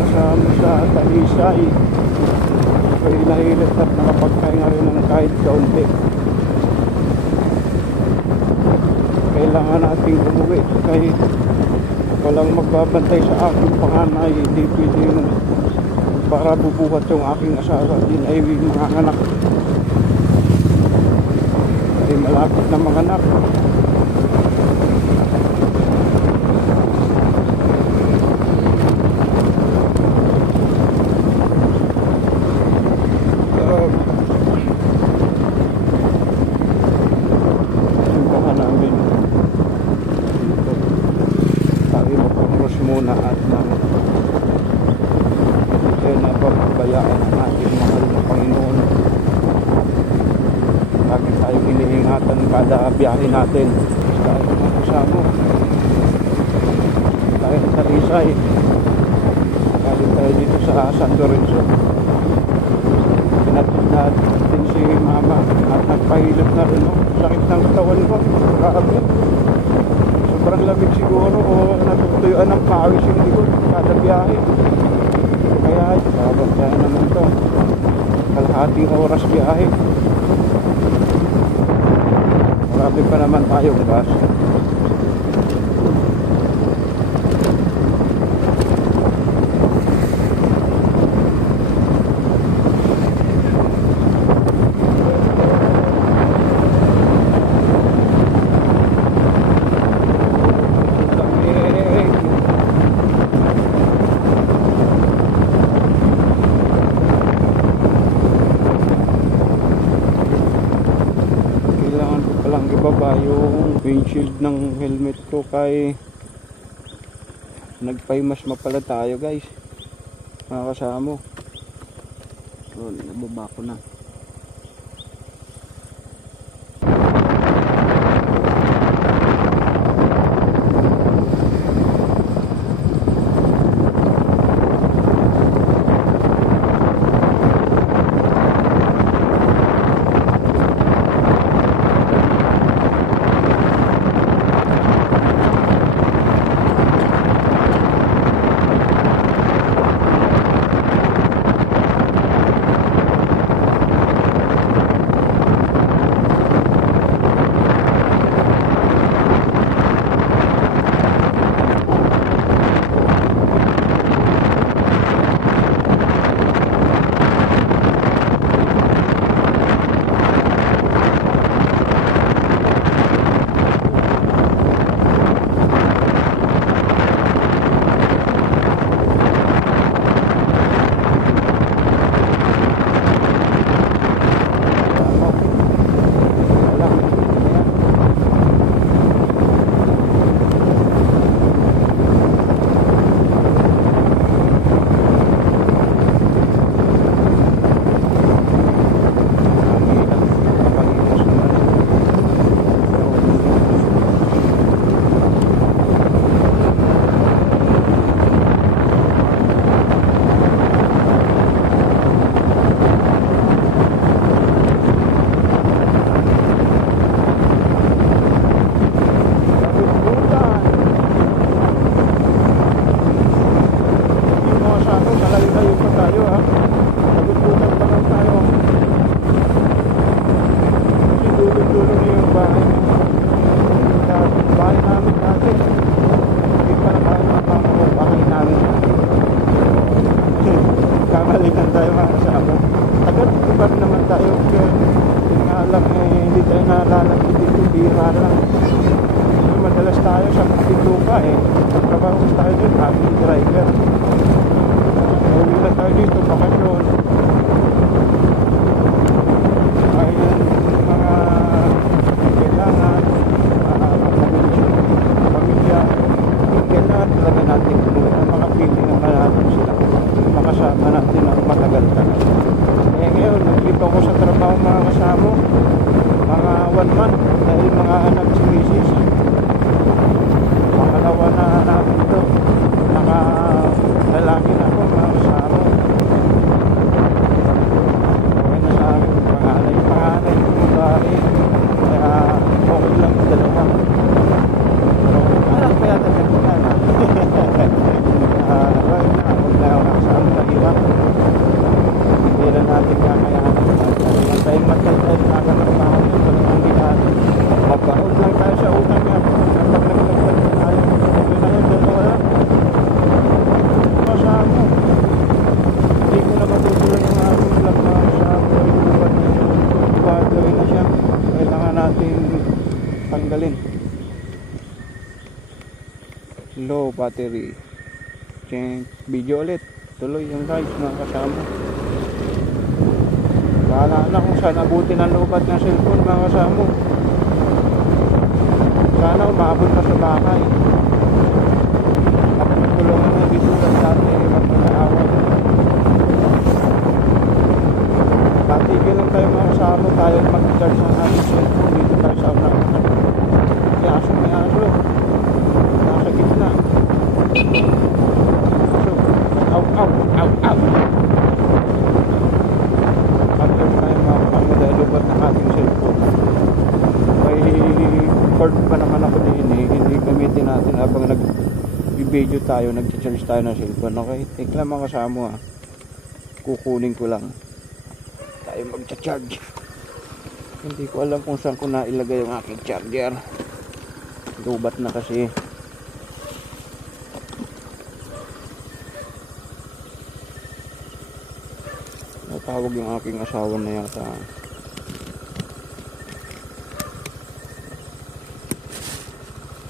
kasama sa Talisay. Ako'y nahilit at nakapagpahinga rin ng kahit kaunti. Kailangan nating umuwi kahit walang magbabantay sa aking panganay. Hindi pwedeng para bubuhat yung aking asawa. Din ay mga anak ay malapit na mga anak. Simbahan namin dito tayo magpangros muna at tayo napapabayaan ang ating mahal na Panginoon. Lagi tayo iniingatan kada biyahe natin. Tayo mga kasama tayo sa Talisay, galing tayo dito sa San Lorenzo. Pinatid natin si mama at nagpahilot na rin, no? Sakit ng katawan ko, grabe. Sobrang lamig siguro o natutuyuan ng pawis yung likod kada biyahe. Kaya babagsayan naman ito, kalahating oras biyahe. Marami pa naman tayong gas. Ibaba yung windshield ng helmet ko kay nagpaimasma pala tayo, guys, mga kasama. So nababa ko na. Madalas tayo sa Pagpituka nagtrabaho tayo dito, ating driver. Uwi na tayo dito, bakasyon. Ayun, mga kailangan pamilya, kailangan talaga natin ang mga pili naman natin sila, makasama natin ang matagal ka. Ngayon, nagkita ko sa trabaho mga kasama, mga 1 month, dahil mga anak si Mrs. Pangalawa na namin ito, nakalalaki na ako mga kasama. low battery. Change video ulit. Tuloy yung guys mga kasama. Bahala na kung saan abutin ang lubat ng cellphone mga kasama. Sana umabot pa sa bahay. Tulungan na dito sa dati magpanaaway. Patigil lang tayo mga kasama. Tayo mag-charge ng ating cellphone. Dito tayo sa una. May aso. Nasa gitna. Aw. Mag-charge tayo mga kasama dahil lubat ng ating cellphone. May cord pa naman ako din eh. Hindi gamitin natin habang nag-video tayo, nag-charge tayo ng cellphone. Okay, take lang mga kasama ha. Kukunin ko lang. Tayo mag-charge. Hindi ko alam kung saan ko na ilagay yung aking charger. Lubat na kasi. Natawag yung aking asawa na yata.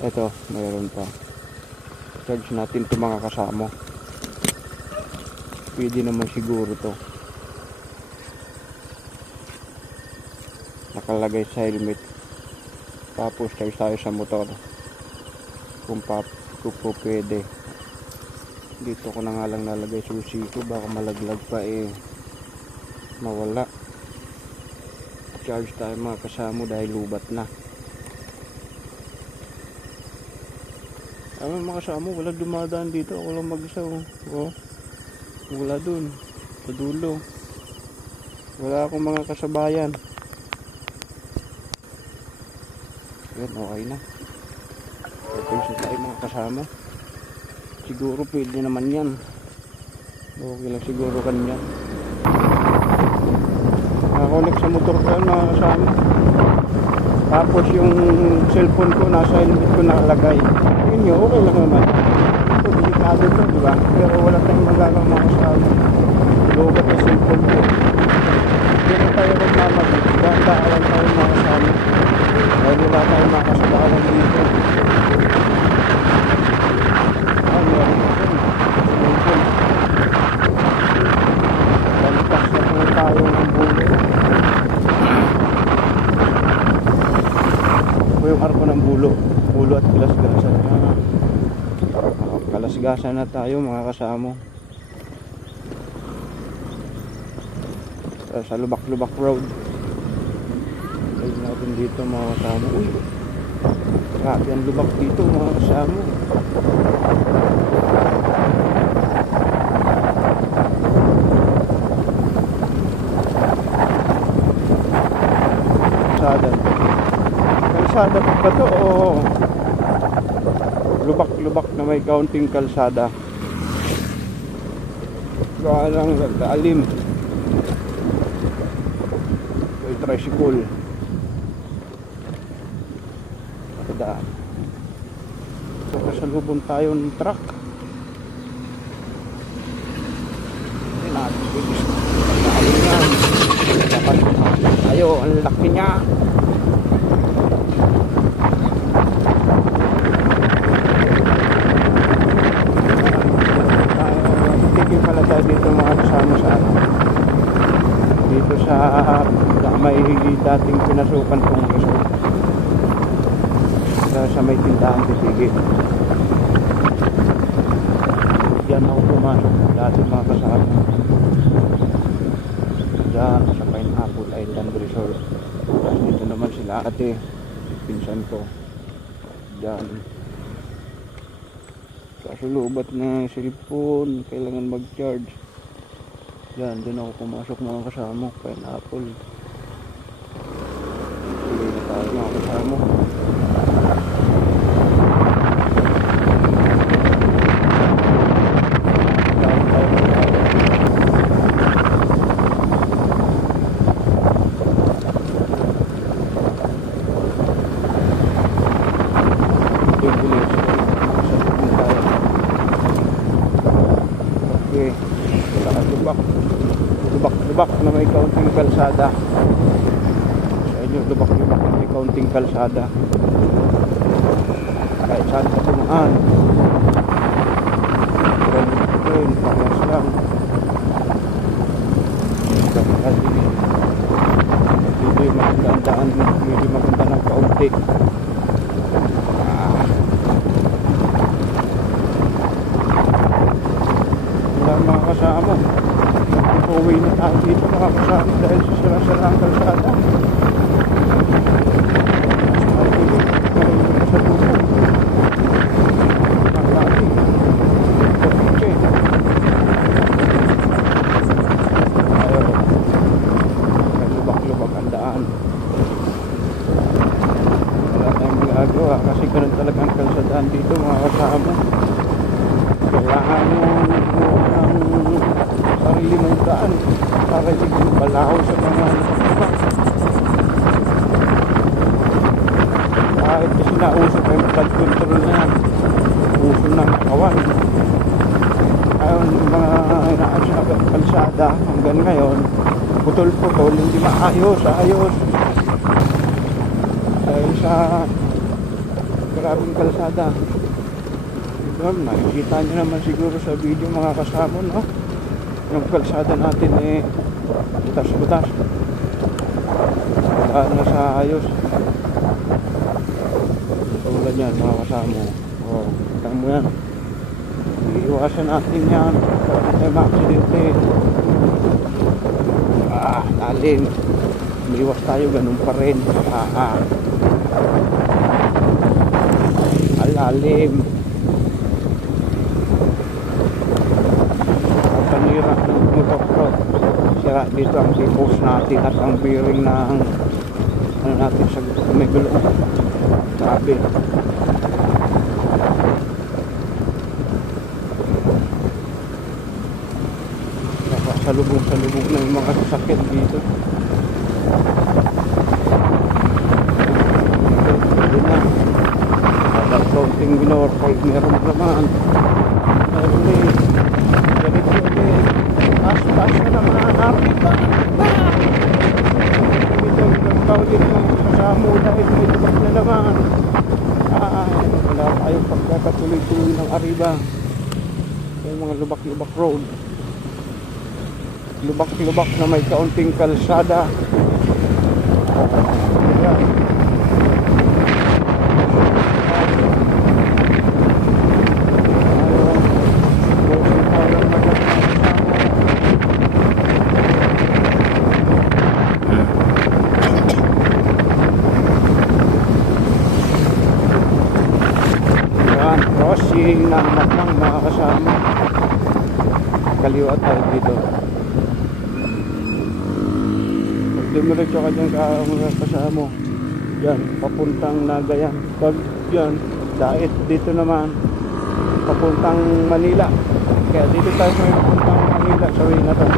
Eto, mayroon pa. Charge natin ito mga kasama. Pwede naman siguro to. Nakalagay sa helmet. Tapos charge tayo sa motor. Kung po pwede. Dito ko na nga lang nalagay susi ko. Baka malaglag pa eh. Mawala. Charge tayo mga kasama dahil lubat na. Mga kasama, wala dumadaan dito. Ako lang mag-isa. Oh. Wala dun. Sa dulo. Wala akong mga kasabayan. Yan, okay na. Okay tayo mga kasama. Siguro pwede naman yan. Okay lang siguro kanyan. Nakakonek sa motor ko yan mga kasama. Tapos yung cellphone ko nasa helmet ko nakalagay. Yun yun, okay lang naman. Ito, delikado to, diba? Pero wala tayong magagawa mga kasama. Lugat na cellphone ko. Hindi na tayo magmamagod. Daan-daan tayo mga kasama. Dahil wala tayong makasabawan dito. Meron pa rin. Cellphone. Balikas na po tayo ng bulo. Yung arko ng bulo at kalasgasan kalasgasan na tayo mga kasama sa Lubak Road. Ayun natin dito mga kasama. Uy, grabe ang lubak dito mga kasama. Kalsada pa to o lubak na may kaunting kalsada. Gawa lang kaalim. May tricycle. Daan. Kasalubong tayo ng truck. Ayo, ang laki niya. Dito mga kasama sa dito sa may dating pinasukan kong resort sa may tindahan titigil. Diyan ako pumasok dati mga kasama diyan sa Pineapple Island Resort. Tapos dito naman sila ate pinsan ko diyan. Kaso lubat na cellphone, kailangan mag-charge. Yan, doon ako pumasok mga kasama, Pineapple. Sige na tayo mga kasama. Lubak na may kaunting kalsada. Sa inyo, lubak na may kaunting kalsada. Kahit saan ka tumaan. natin, pangas lang. Medyo magandaan, medyo maganda ng kaunti. Wala mga kasama. Uwi na tayo dito mga kasama dahil sa sira-sira ang kalsada. Sa tubo. Makati. Kapitse. Ayaw. Lubak-lubak ang daan. Wala tayong magagawa kasi ganun talaga ang kalsadaan dito mga kasama. Kailangan ng sarili mong daan para hindi malaho sa mga kahit kasi nausap ay flood control na yan, uso ng kawan. Ayun, mga inaayos na kalsada hanggang ngayon putol-putol, hindi maayos dahil sa grabing kalsada. Nakikita nyo naman siguro sa video mga kasama, no? Yung kalsada natin butas-butas, wala na sa ayos. Tulad yan mga kasama. Kita mo yan, iiwasan natin yan para hindi tayo ma-aksidente. Lalim, umiwas tayo, ganun pa rin. Lalim. Panira ng motor ko, sira dito ang sipos natin at ang bearing ng ano natin sa may gulong. Sabi nakasalubong na yung mga sasakyan dito. Pwede na habang counting minor kahit meron naman. Ganito ulit. Taas na naman. Arriba! Ito, nagtaw din ng kasamo dahil may lubak na naman. Wala tayong pagkakatuloy-tuloy ng Arriba. Yung mga lubak-lubak road. Lubak-lubak na may kaunting kalsada. Crossing ng matang mga kasama. Kaliwa tayo dito. Pag dumiretso ka dyan mga kasama, yan, papuntang Nagayan. Pag yan, dahil dito naman papuntang Manila. Kaya dito tayo sa papuntang Manila sa way na to.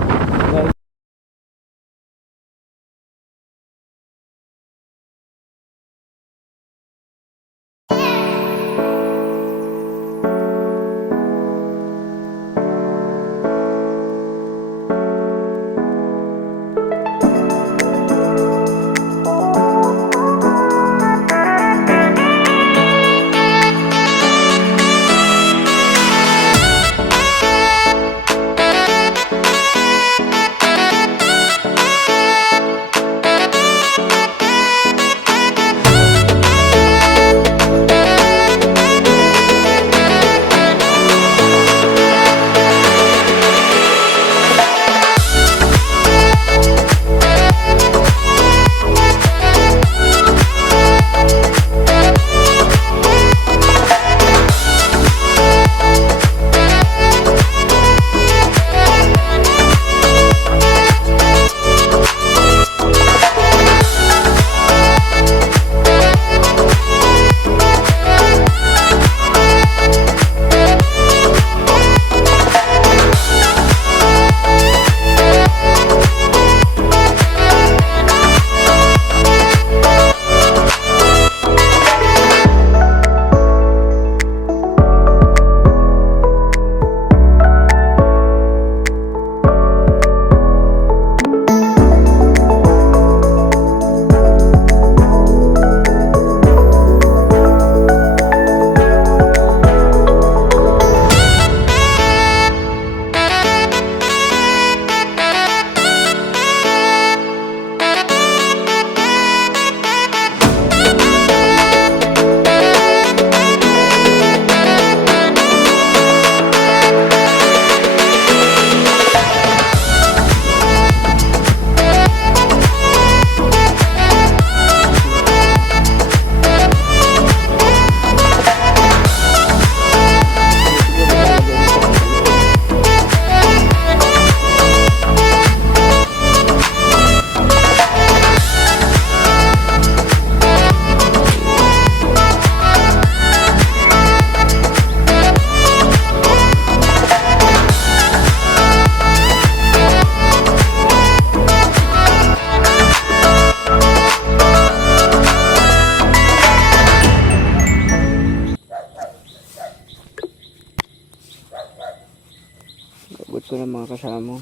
ko na mga kasama.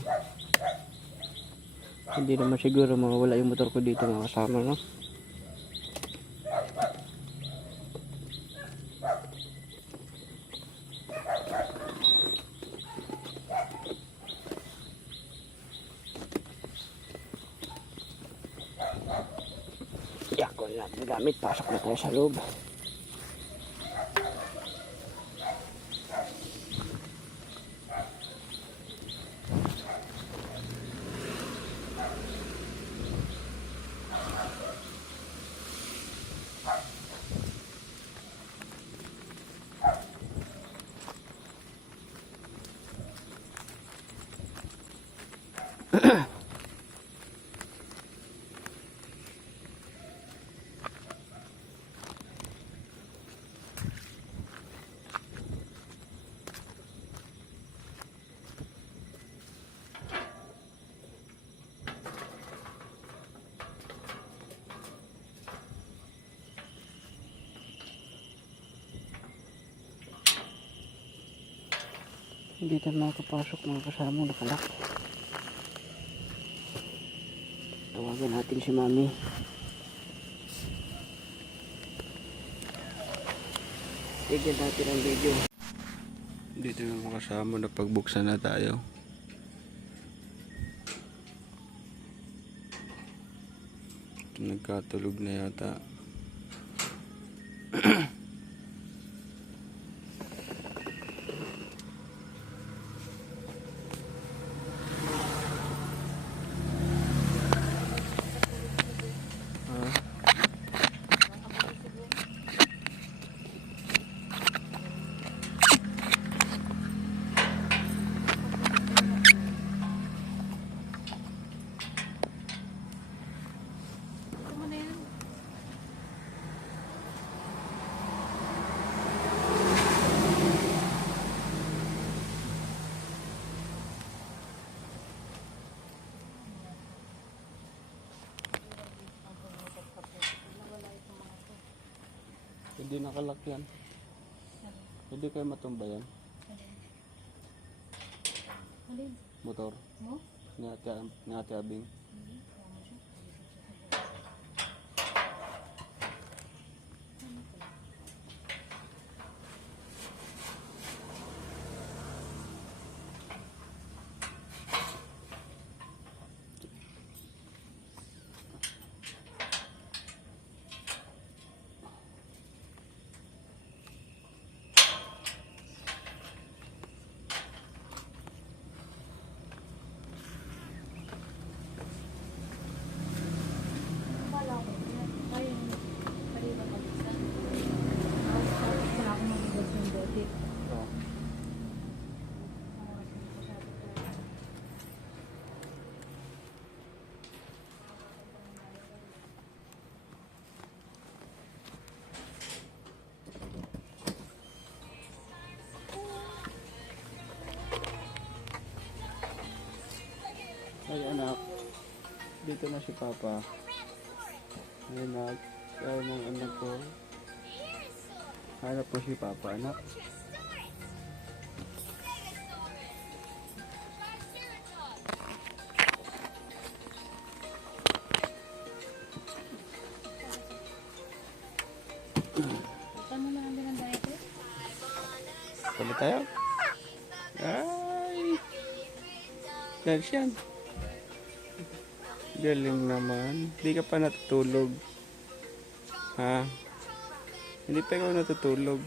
Hindi naman siguro mawala yung motor ko dito mga kasama, no? Yak ko na ang gamit. Pasok na tayo sa loob. Hindi tayo makapasok mga kasama, nakalak. Tawagan natin si Mami. Tignan natin ang video. Dito yung mga kasama na pagbuksan na tayo. Nagkatulog na yata. Hindi nakalak yan. Hindi kayo matumba yan. Motor. Ni Ate Abing. Ay anak, dito na si Papa. Ay anak, ayaw ng anak ko. Hanap po si Papa, anak. Saan mo naman binanday ito? Pala tayo? Ay! Dahil yan. Galing naman. Hindi ka pa natutulog. Ha? Hindi pa ikaw natutulog.